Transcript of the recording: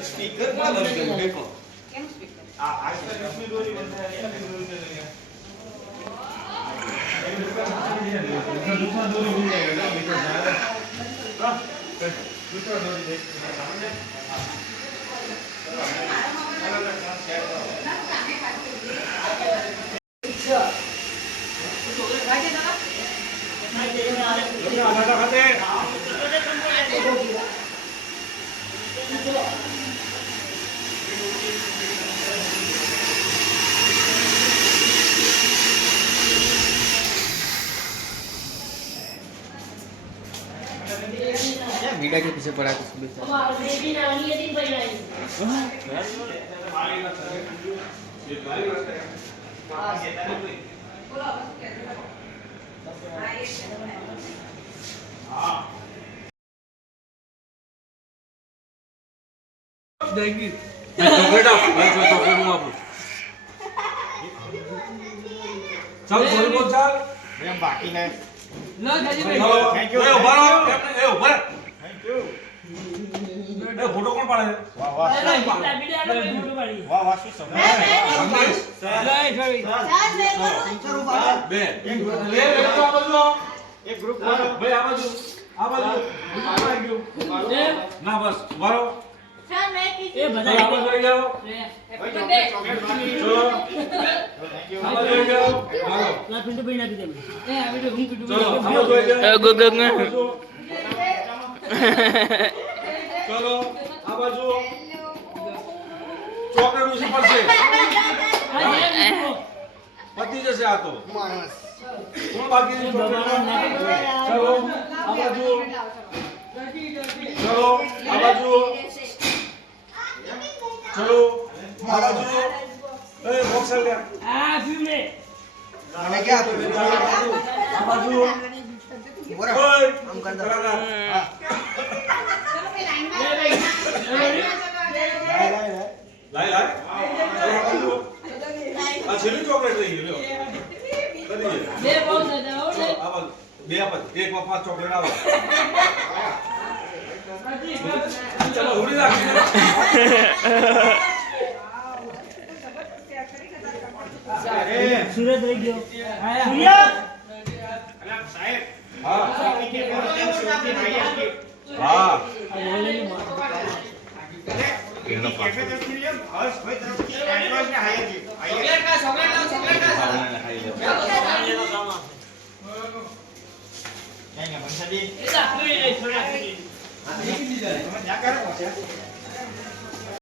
speaker માં લગાવી દેખો કેમ સ્પીકર આ રશ્મિ દોરી બંધાય दूसरा डोरी मिल जाएगा दूसरा डोरी देख मीडा के पीछे पड़ा कुछ भी बेबी नानी ये दिन भाई आई देंगी चॉकलेट आप मैं चॉकलेट दूंगा आपको चल बोल बोल चल मैं बाकी है लो जाजी भाई थैंक यू ए ऊपर आओ ए ऊपर थैंक यू ए फोटो कौन पाड़े वाह वाह फोटो पाड़ी वाह वाह શું સમય બે ले બેઠો આ બાજુ એક ગ્રુપ વાળો ભાઈ આ બાજુ આ ગયો ના બસ વારો એ બધા આ બાજુ આવી જાઓ ચલો થેન્ક યુ આ બાજુ આવી જાઓ વારો ના પિંટુ ભાઈ નાખી દે એ આ વિડિયો હું પિંટુ ચલો આ બાજુ આવી જાઓ ગો ગો ચલો આ બાજુ ચોકલેટ ઉસી પડશે પતી જશે આ તો કોણ બાકી છે ચોકલેટ ચલો આ બાજુ ચલો આ બાજુ ચલો આ બાજુ એ બોક્સ લે આ ફિલ્મે મને ક્યાં આ બાજુ બોરા ઓય આમ કર દો બરાબર હા લાય લાય આ બાજુ આ છેલ્લી ચોકલેટ લઈ લ્યો કરી બે બહુ દાદા હો ચલો આ બાજુ બે આપત એક માં 5 ચોકલેટ આવે ચલો ઉડી રાખી સુરત રહી ગયો સૂર્ય સાહેબ હા કે કેમ સુરતી ભાઈ આપી હા એનો પાછો હર્ષ ભાઈ તરફથી એડવાન્સ ને હાયર ચોકલેટ ક્યાં ગયા બંસાડી એ દાખવી રે થોડા તમે ક્યાં કરો